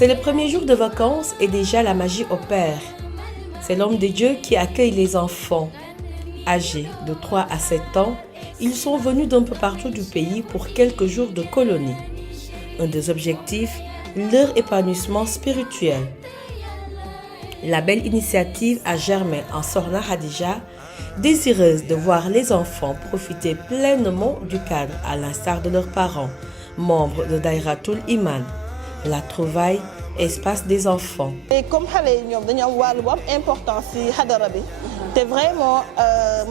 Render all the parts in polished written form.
C'est le premier jour de vacances et déjà la magie opère. C'est l'homme de Dieu qui accueille les enfants. Âgés de 3 à 7 ans, ils sont venus d'un peu partout du pays pour quelques jours de colonie. Un des objectifs, leur épanouissement spirituel. La belle initiative a germé en Sorna Hadija, désireuse de voir les enfants profiter pleinement du cadre à l'instar de leurs parents, membres de Daïratul Iman. La trouvaille, espace des enfants. Et comme xalé ñom dañu am walu bu am importance ci hadara bi té vraiment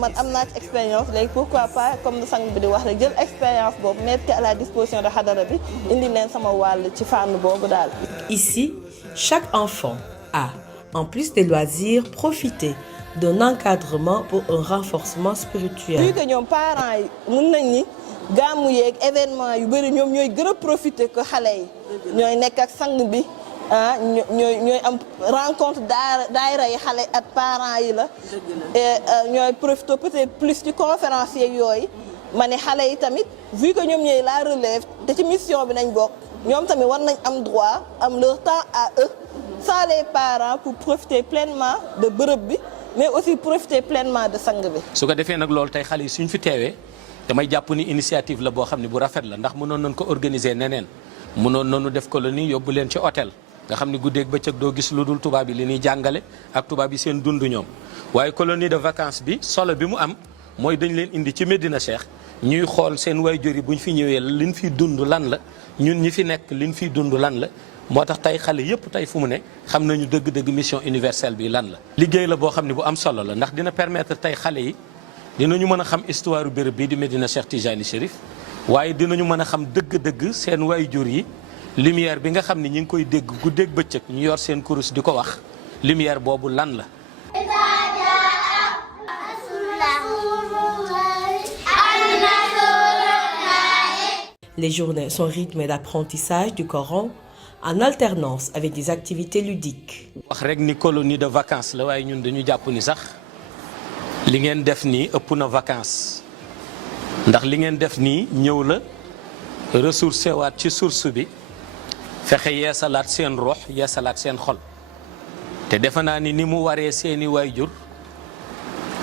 man am naa expérience léegi pourquoi pas comme sang bi di wax rek jël expérience boobu mettre à la disposition de hadara bi indi leen sama wàll ci fànn boobu daal. Ici, chaque enfant a, en plus des loisirs, profité d'un encadrement pour un renforcement spirituel. Vu que ñoom parents yi mën nañ ni gàmmu yeeg événement yu bëri ñoom ñooy gën a profité que xale yi ñooy nekk ak sang bi ah ñooy am rencontre daayira yi xale ak parents yi la et ñooy profité peut-être plus ci conférence yeeg yooyu ma ne xale yi tamit vu que ñoom ñooy la relève te ci mission bi nañ bokk ñoom tamit war nañ am droit am leur temps à eux sans les parents pour profiter pleinement de bërëb bi mais aussi profiter pleinement de sang bi. su ko defee nag loolu tey xale yi suñ fi teewee damay jàpp ni initiative la boo xam ne bu rafet la ndax mënoon nañ ko organiser neneen mënoon nañu def colonie yóbbu leen ci hôtel nga xam ne guddeeg bëccëg doo gis lu dul tubaab yi li ñuy jàngale ak tubaab yi seen dund ñoom waaye colonie de vacances bi solo bi mu am mooy dañ leen indi ci Médina Cheikh ñuy xool seen waajur yi bu ñu fi ñëwee liñ fiy dund lan la ñun ñi fi nekk liñ fiy dund lan la moo tax tey xale yëpp tey fu mu ne xam nañu dëgg-dëgg mission universelle bi lan la. liggéey la boo xam ne bu am solo la ndax dina permettre tey xale yi dinañu mën a xam histoire béréb bii di Médina Cheikh Tijani Chérif waaye dinañu mën a xam dëgg-dëgg seen waajur yi lumière bi nga xam ne ñi ngi koy dégg guddeeg bëccëg ñu yor seen kurus di ko wax lumière boobu lan la. Les journées sont rythmées d'apprentissage du Coran en alternance avec des activités ludiques. wax rek ni colonie de vacances la waaye ñun dañu jàpp ni sax li ngeen def nii ëpp na vacances ndax li ngeen def nii ñëw la ressourcé waat ci source bi fexe yeesalaat seen rox yeesalaat seen xol te defe naa ni mu waree seeni waajur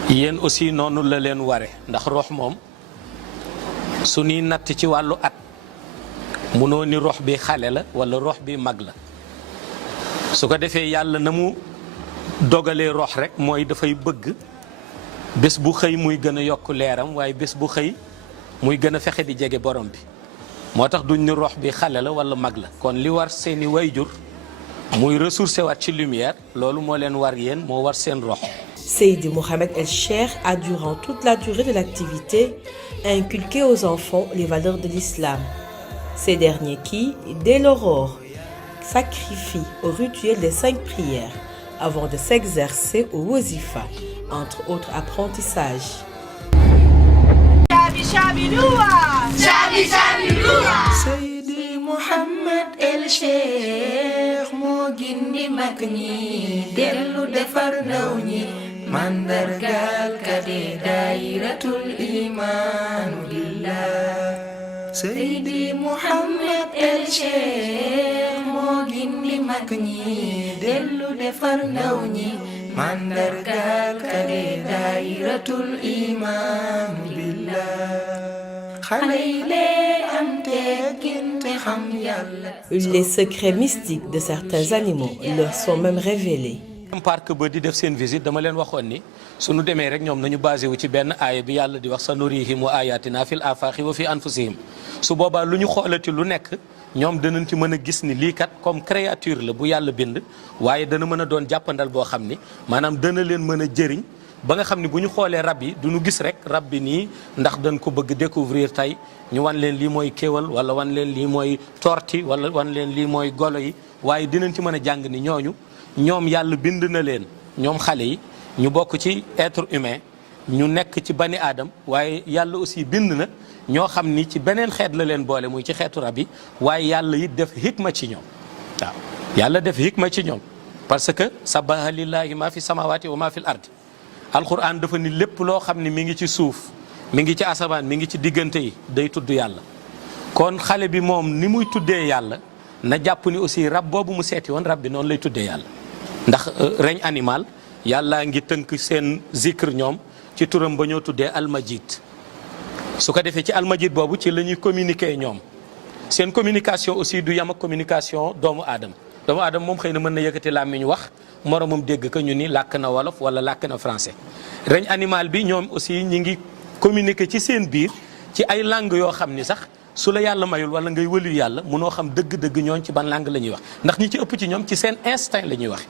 yéen aussi noonu la leen ware ndax rox moom su ñuy natt ci wàllu at munoo ni rox bi xale la wala rox bi mag la su ko defee yàlla na mu dogalee rox rek mooy dafay bëgg bés bu xëy muy gën a yokk leeram waaye bés bu xëy muy gën a fexe di jege borom bi moo tax duñ ni rox bi xale la wala mag la kon li war seeni wayjur muy ressourcé waat ci lumière loolu moo leen war yéen moo war seen rox. Seydi Mohamed El Cheikh a durant toute la durée de l'activité inculqué aux enfants les valeurs de l'islam. Ces derniers qui, dès l'aurore, sacrifient au rituel des 5 prières avant de s'exercer au wazifa, entre autres apprentissages. Seydi Mohamed El Cheikh moo gindi mag ñi dellu defar ndaw ñi mandargal kade Daïratul Iman billah. Seydi Mohamed El Cheikh moo gindi mag ñi dellu defar ndaw ñi mandargal kade Daïratul Iman billah. xale yi lee am teggin te xam yàlla. Les secrets mystiques de certains animaux leur sont même révélés. parc ba di def seen visite dama leen waxoon ni suñu demee rek ñoom nañu basé wu ci benn aaya bi yàlla di wax sanurihim wa ayatina fil afaqi wa fi anfusihim su boobaa lu ñu xoolati lu nekk ñoom danañ ci mën a gis ni lii kat comme créature la bu yàlla bind waaye dana mën a doon jàppandal boo xam ni maanaam dana leen mën a jëriñ ba nga xam ni bu ñu xoolee rab yi du ñu gis rek rab bi nii ndax dañ ko bëgg découvrir tey ñu wan leen lii mooy kéwal wala wan leen lii mooy torti wala wan leen lii mooy golo yi waaye dinañ ci mën a jàng ni ñoom yàlla bind na leen ñoom xale yi ñu bokk ci être humain ñu nekk ci bani aadam waaye yàlla aussi bind na ñoo xam ni ci beneen xeet la leen boole muy ci xeetu rab yi waaye yàlla it def hikma ci ñoom waaw yàlla def hikma ci ñoom parce que sabaha lillahi ma fi samawati wa ma fi l ardi alquran dafa ni lépp loo xam ni mi ngi ci suuf mi ngi ci asamaan mi ngi ci diggante yi day tudd yàlla kon xale bi moom ni muy tuddee yàlla na jàpp ni aussi rab boobu mu seeti woon rab bi noonu lay tuddee yàlla ndax règne animal yàlla ngi tënk seen zikr ñoom ci turam ba ñoo tuddee almajid su ko defee ci almajid boobu ci la ñuy communiquer ñoom seen communication aussi du yam ak communication doomu aadama moom xëy na mën na yëkkati làmmiñ wax moromam dégg ko ñu ni làkk na wolof wala làkk na français règne animal bi ñoom aussi ñi ngi communiquer ci seen biir ci ay langues yoo xam ni sax su la yàlla mayul wala ngay wëlu yàlla munoo xam dëgg-dëgg ñooñ ci ban langue la ñuy wax ndax ñi ci ëpp ci ñoom ci seen instinct la ñuy wax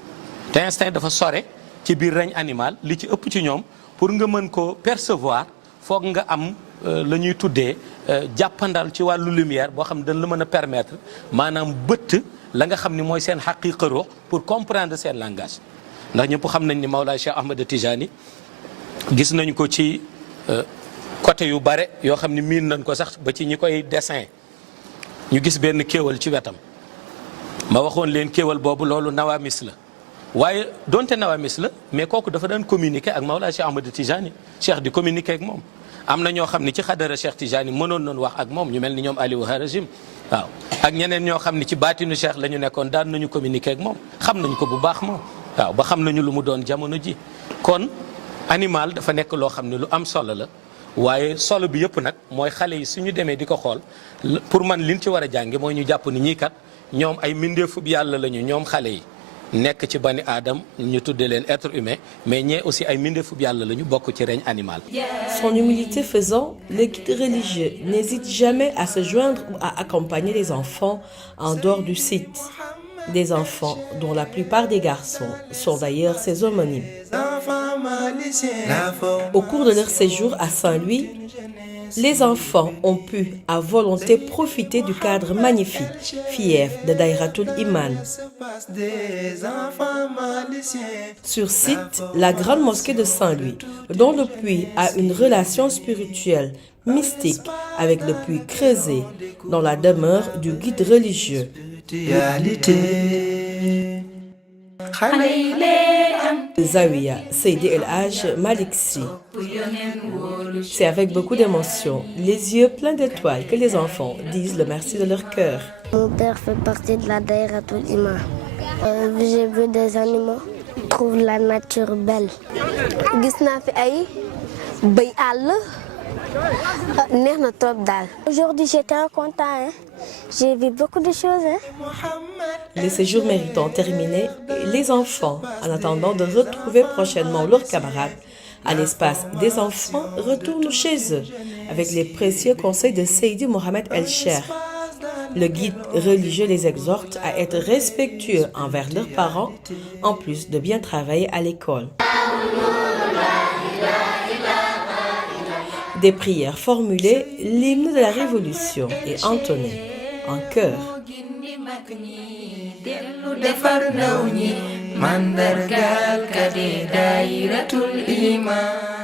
te instinct dafa sore ci biir règne animal li ci ëpp ci ñoom pour nga mën ko percevoir foog nga am la ñuy tuddee jàppandal ci wàllu lumière boo xam dañ la mën a permettre maanaam bëtt la nga xam ni mooy seen xaqiqa ruux pour comprendre seen langage ndax ñëpp xam nañ ni Mawlaay Cheikh Ahmed Tijani gis nañ ko ci côté yu bare yoo xam ni miin nañ ko sax ba ci ñi koy dessin ñu gis benn kéwal ci wetam ma waxoon leen kéwal boobu loolu nawamis la waaye donte nawamis la mais kooku dafa daan communiquer ak Mawlaay Cheikh Ahmed Tijani Cheikh di communiquer ak moom am na ñoo xam ni ci xadara Cheikh Tijani mënoon nañu wax ak moom ñu mel ni ñoom Aliou Harajim waaw ak ñeneen ñoo xam ni ci baatinu Cheikh la ñu nekkoon daan nañu communiquer ak moom xam nañu ko bu baax moom waaw ba xam nañu lu mu doon jamono ji kon animal dafa nekk loo xam ne lu am solo la waaye solo bi yëpp nag mooy xale yi suñu demee di ko xool pour man liñ ci war a jànge mooy ñu jàpp ni ñii kat ñoom ay mbindeefu yàlla lañu ñoom xale yi nekk ci bani aadam ñu tuddee leen être humain mais ñee aussi ay mbindeefu yàlla lañu bokk ci règne animal. Son humilité faisant, le guide religieux n'hésite jamais à se joindre ou à accompagner les enfants en dehors du site. Des enfants dont la plupart des garçons sont d'ailleurs ses homonymes. Au cours de leur séjour à Saint-Louis, les enfants ont pu à volonté profiter du cadre magnifique, fief de Daïratul Iman. Sur site, la grande mosquée de Saint-Louis, dont le puits a une relation spirituelle, mystique, avec le puits creusé dans la demeure du guide religieux. Zawiya Seydi El Hadj Malick Sy. C'est avec beaucoup d'émotion, les yeux pleins d'étoiles, que les enfants disent le merci de leur cœur. Mon père fait partie de la Daïratul Iman. J'ai vu des animaux, je trouve la nature belle. Gis naa fi ay bëy àll neex na trop daal. Aujourd'hui j'étais content, j'ai vu beaucoup de choses. Les séjours méritants terminés, les enfants, en attendant de retrouver prochainement leurs camarades à l'espace des enfants, retournent chez eux avec les précieux conseils de Seydi Mohamed El Cheikh. Le guide religieux les exhorte à être respectueux envers leurs parents, en plus de bien travailler à l'école. Des prières formulées, l'hymne de la Révolution est entonné en chœur. Mandargal kade Daïratul Iman.